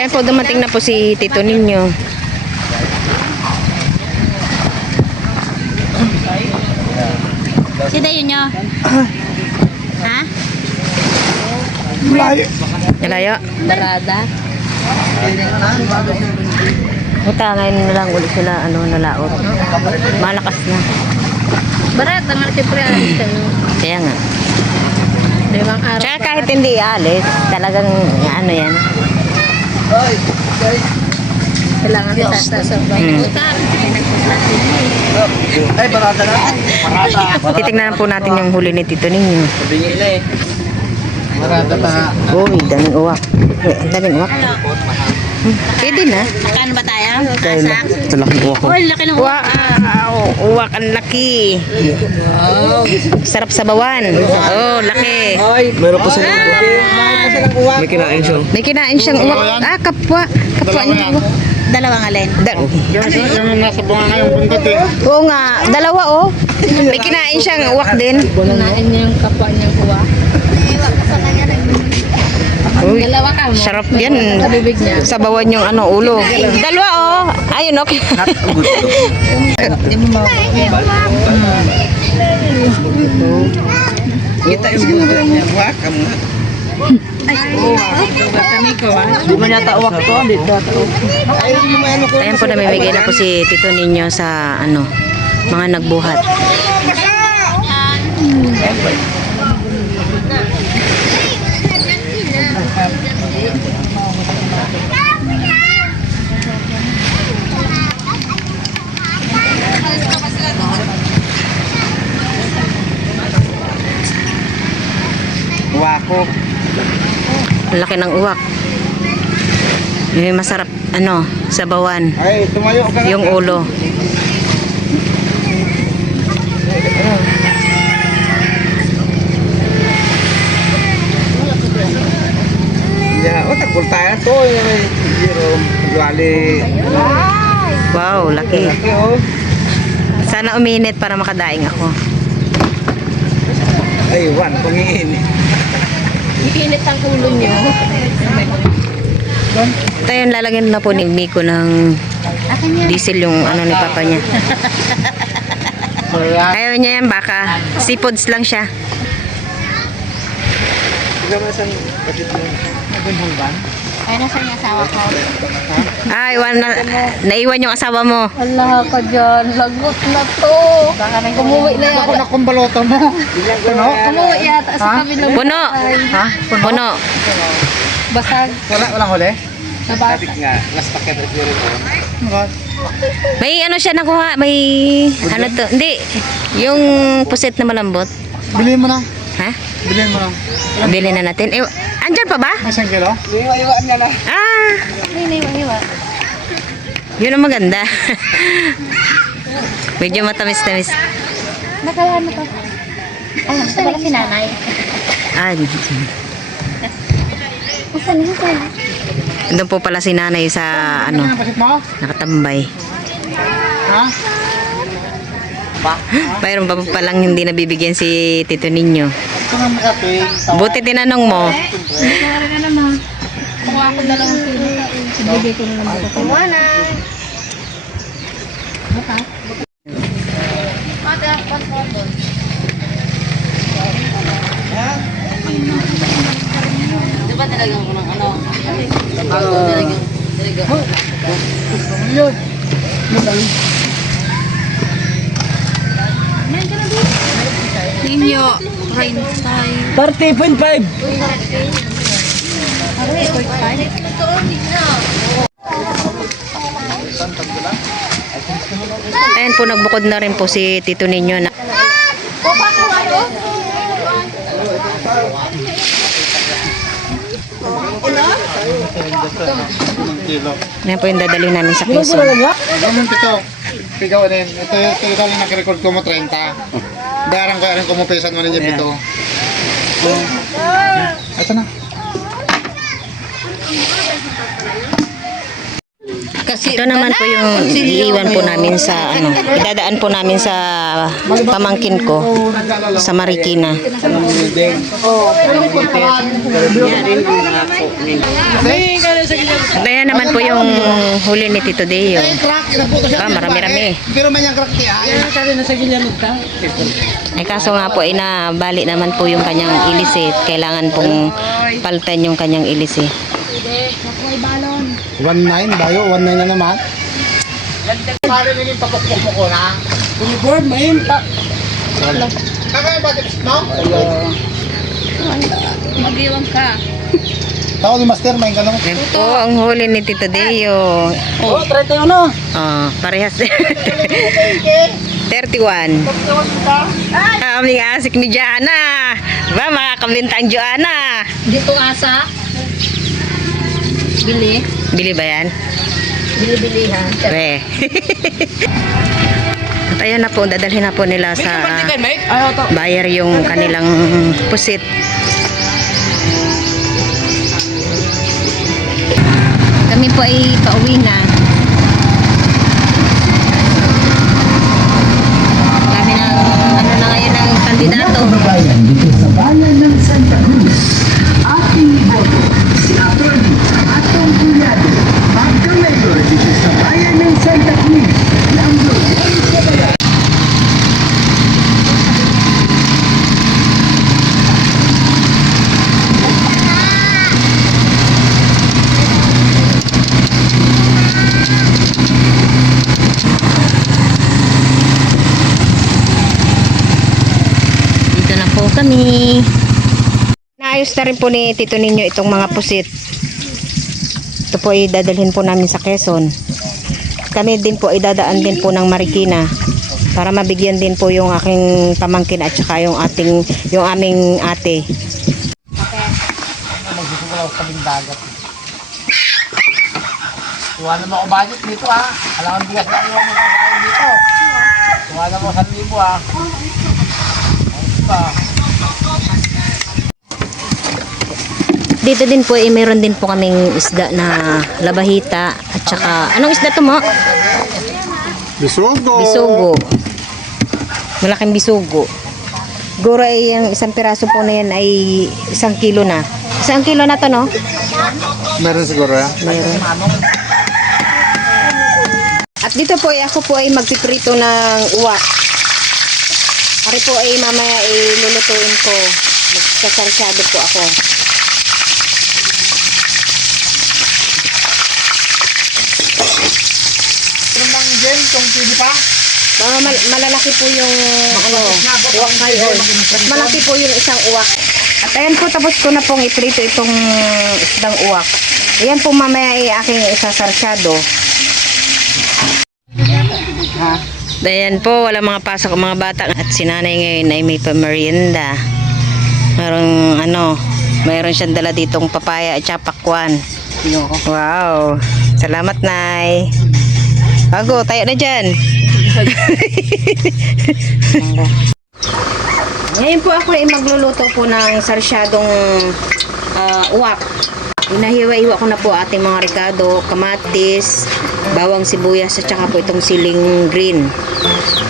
Ayan po, dumating na po si Tito ninyo. Sida yun nyo? Ha? Nalayo. Barada? Buta, ngayon na lang ulit sila, nalaot. Malakas na. Barada, nga siyempre alis ka no? Kaya nga. Limang araw. Tsaka kahit hindi alis, talagang yan. Kailangan sa Ay, barata na. Barata. Titignan po natin yung huli ni Tito ninyo. Sabi niya ila eh. Barata ta. Uy, daming uwak. Daming uwak. Pwede na. Magkano ba tayo? Kaya Ito laki ng uwak ko. Uy, laki ng uwak. Wow! Uwak ang laki. Sarap sa bawan. Oh, laki. Meron pa silang uwak. May kinain siya. May kinain siyang uwak. Ah, kapwa. Kapwa niya uwak. Dalawang alin. Yung nasa bunga ngayong buntot eh. Oo nga, dalawa oh. May kinain siyang uwak din. Kunain niya yung kapwa niyang uwak. Uy, Dalawa ka mo. sarap yan. Sa bibig niya. Sabawan yung ulo. Dalawa oh. Ayun, okay. Kita yung buntot niya. Uwak. Kami ko ha. Di ba niya uwak to? Dito. Ayan po, namimigay na po si Tito ninyo sa mga nagbuhat. Uwak ko. Ang laki ng uwak. Yung masarap, sabawan. Ay, tumayo ka. Yung ulo. Ya, takbol tayo to. Jerome. Duali. Wow, laki. Sana uminit para makadaing ako. Ay, wan. Pangingin. Ikinit ang ulo niyo. Ito yun, lalagyan na po ni Miko ng diesel yung ni papa niya. Ayaw niya yan, baka. Seafoods lang siya. Ay, nasa niya asawa ko. Ay, naiwan yung asawa mo. Allah ka dyan. Lagot na to. Kumuwi na yata. Ako kumbalota mo. Kumuwi yata sa kabilang. Puno. Ha? Puno. Basag. Walang huli? Sa bata. nga, last packet of your May siya nakuha. May, to. Hindi. Yung puset na malambot. Bilhin mo na. Ha? Bilhin mo na. Bili na natin. Andyan pa ba? May 1 kilo? Iwa-iwaan nga na. Ah! Hiniwa-hiwa. Yun ang maganda. Medyo matamis-tamis. Nakalaan mo to. Ay, gusto na si nanay. Ah, Asan niya sana? doon po pala si nanay sa Pasit mo? nakatambay. Ha? Mayroon pa palang hindi nabibigyan si Tito ninyo. Ito nga makating. Buti tinanong mo. Kaya na naman. Kuha ko na lang ang kilo. Ibigay ko na lang ito. Kumuha na. Di ba talagang ko ng Yun. Ninyo. Rain style. 30.5. Ayan po, nagbukod na rin po si Tito ninyo na. Ayan po yung dadali namin sa Quezon. Ganun ito. Pigaw din. Ito lang nakirecord ko mo 30. Darang ko rin kumupesan mo ninyo ito. Ito na. Ito naman po yung iiwan po namin sa ano, idadaan po namin sa pamangkin ko sa Marikina. Kaya naman po yung huli ni Tito Deo. Crack, inaputo siya. Marami-rami. Pero man yung crack tiya. Ay kaso nga po, inabali naman po yung kanyang ilis eh. Kailangan pong palitan yung kanyang ilis eh. 1.9 bayo, 1.9 na naman. Pare naging papukpok mo ko na. Uniform, mayin pa. Kaya ba no? Mag-iwan ka. Tao ni Master, main ka naman. Yan po ang huli ni Tito Deo. Oh, 31 na. Parehas. 31. Aming asik ni Joanna. Ba, makakabinta ang Joanna. Dito asa. Bili. Bili ba yan? Bili-bili ha. Re. At ayun na po, dadalhin na po nila sa buyer yung kanilang pusit. Kami po ay pauwi na. Kami ng ano na ngayon ng kandidato. Dito sa bayan ng Santa Cruz, ating boto, si Atty. Atong Punyado, magka-mayor dito sa bayan ng Santa Cruz, ng Luzon sa bayan. Dito na po kami. Naayos na rin po ni Tito Ninyo itong mga pusit. Ito po ay dadalhin po namin sa Quezon. Kami din po ay dadaan din po ng Marikina para mabigyan din po yung aking pamangkin at saka yung aming ate. Magsusugaw sa tabing dagat. Tuwa naman ako budget dito ha. Alam ang bigas na iwan mo kakain dito. Tuwa naman 1,000 ha. Ayos pa. Dito din po ay meron din po kaming isda na labahita at saka anong isda to mo? Bisugo. Bisugo. Malaking bisugo. Guro ay yung isang piraso po na yan ay 1 kilo na. 1 kilo na to no? Meron siguro ya. Meron. At dito po ay ako po ay magpiprito ng uwak. Ari po ay mamaya ilulutuin ko. Magsasarsado po ako. Ano bang Jen? Kung pwede pa? Mga malalaki po yung uwak ngayon. Mas malaki po yung isang uwak. At ayan po, tapos ko na pong iprito itong isdang uwak. Ayan po mamaya ay aking isasarsyado. Ayan po, wala mga pasok ang mga bata. At si nanay ngayon ay may pamerienda. Mayroon siyang dala ditong papaya at saka pakwan. Wow. Salamat, Nay. Bago, tayo na dyan. Ngayon po ako ay magluluto po ng sarsyadong uwak. Inahiwa-hiwa ko na po ating mga ricado, kamatis, bawang sibuyas at saka po itong siling green.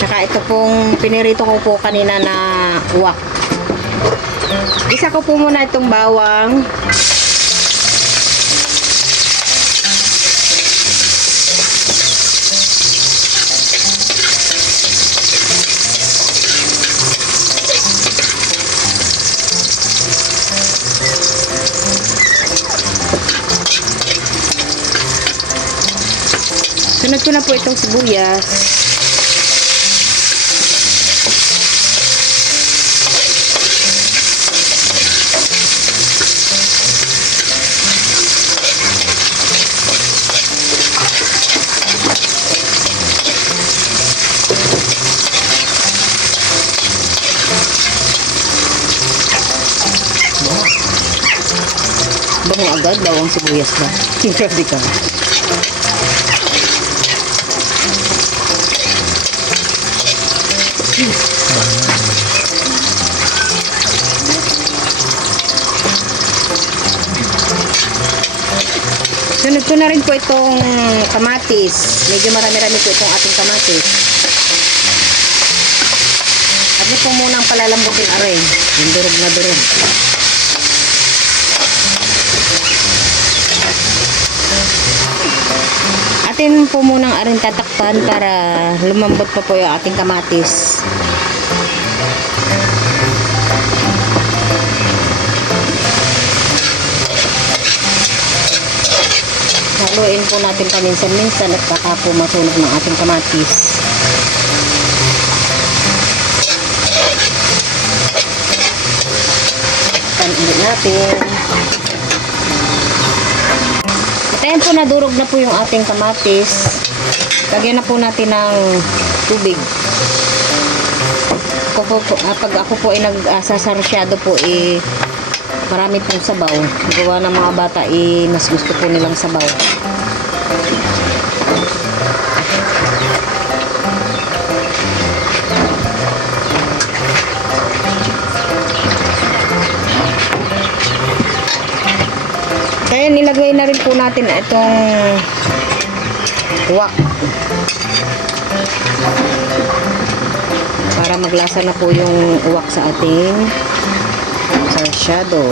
Tsaka ito pong pinirito ko po kanina na uwak. Isa ko po muna itong bawang. Sunod ko na po itong sibuyas. Bango agad, bawang sibuyas ba? Grabe ka. Sunod ko na rin po itong kamatis. Medyo marami-rami po itong ating kamatis. At po muna ang palalambutin aray. Yung durog na durog. Atin po muna ang aring tatakpan para lumambot pa po yung ating kamatis. Haluin po natin paminsan-minsan at baka po masunog ng ating kamatis. Ulit natin. At ayan po, nadurog na po yung ating kamatis. Lagyan na po natin ng tubig. Pag ako po ay nagsasarsyado po marami pong sabaw. Gawa ng mga bata mas gusto po nilang sabaw. Kaya nilagay na rin po natin itong uwak. Para maglasa na po yung uwak sa ating sarsyado.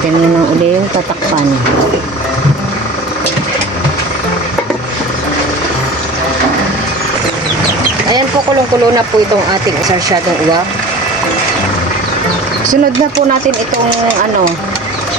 Ganyan na uli yung tatakpan. Ayan po, kulong-kulo na po itong ating sarsyadong uwak. Sunod na po natin itong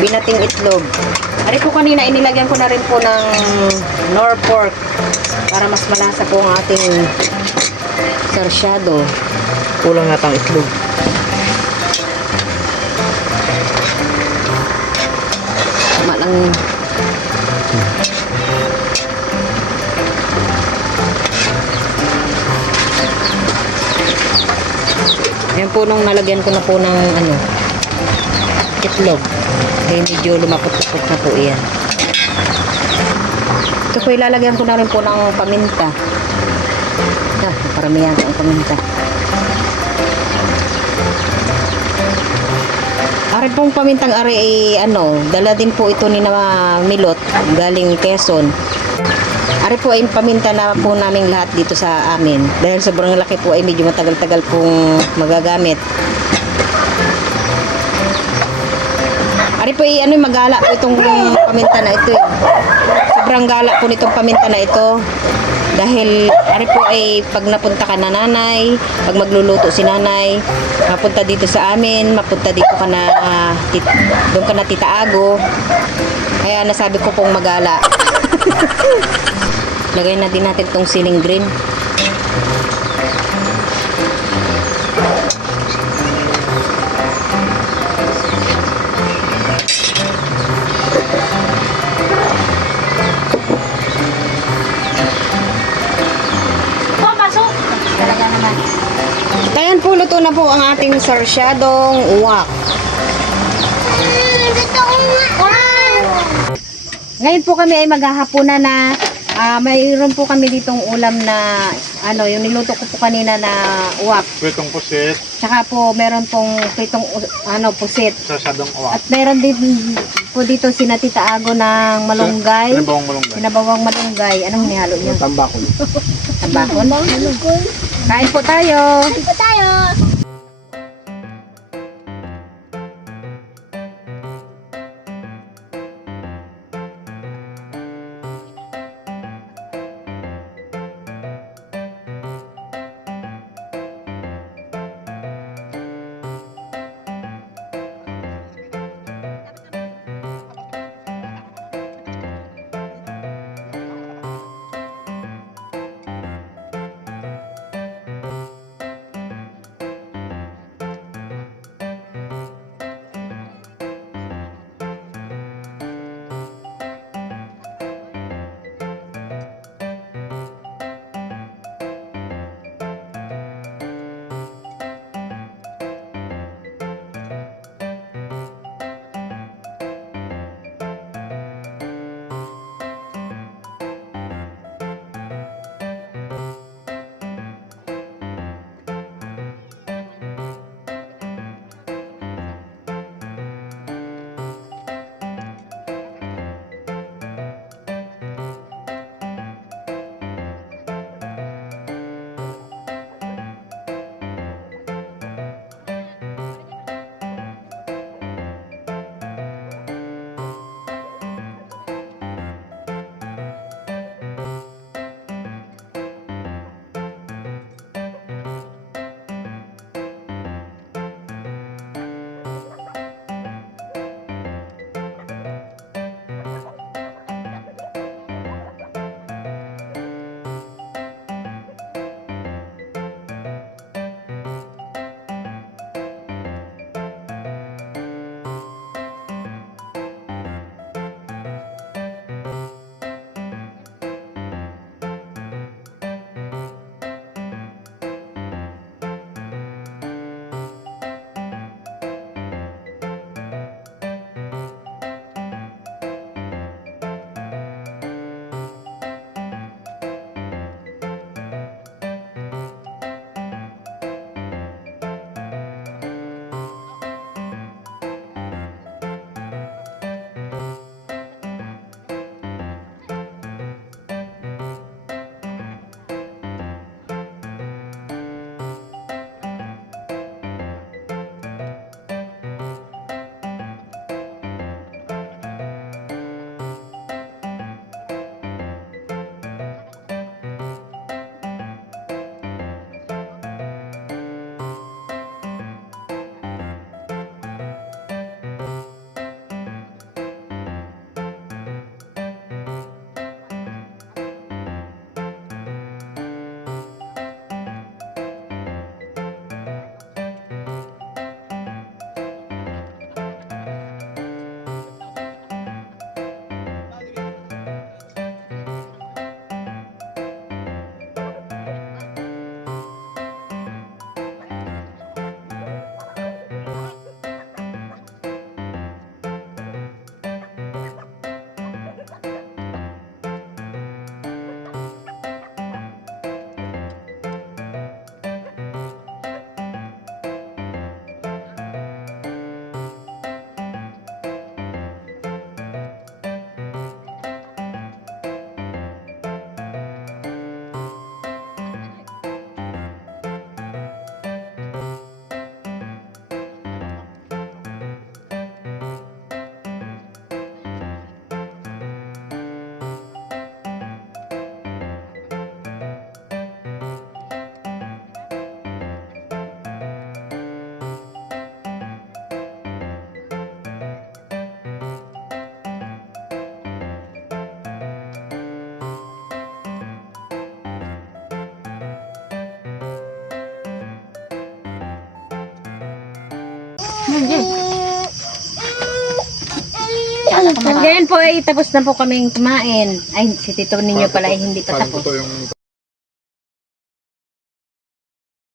binating itlog. Ari po kanina inilagyan ko na rin po ng nor pork para mas malasa po ang ating sarsyado. Kulang na tang itlog. Tama lang yun. Ayan po, nung nalagyan ko na po ng itlog. Ay medyo lumapot-lapot na po yan. Ito po, ilalagyan ko na rin po ng paminta. Paramihan ang paminta. Ari pong pamintang ari dala din po ito ni na Milot galing Quezon. Ari po ay paminta na po naming lahat dito sa amin. Dahil sobrang laki po ay medyo matagal-tagal pong magagamit. Ari po ay magala po itong paminta na ito. Sobrang gala po nitong paminta na ito. Dahil ari po ay pag napunta ka na nanay, pag magluluto si nanay, mapunta dito sa amin, mapunta dito ka na doon ka na Tita Ago. Kaya nasabi ko pong magala. Lagay na din natin tong siling green. Talaga naman. Ayan po, luto na po ang ating sarsyadong uwak. Ngayon po kami ay maghahapunan na mayroon po kami ditong ulam na yung niluto ko po kanina na uwak. Pritong pusit. Tsaka po meron pong pritong pusit. Sarsyadong uwak. At meron din po dito si Tita Ago ng malunggay. Sinabawang malunggay. Sinabawang malunggay. Anong hinihalo niyo? Tambakol. Tambakol? Kain po tayo. Kain po tayo. Ngayon po ay tapos na po kaming kumain. Ay, si Tito ninyo pala ay hindi pa tapos.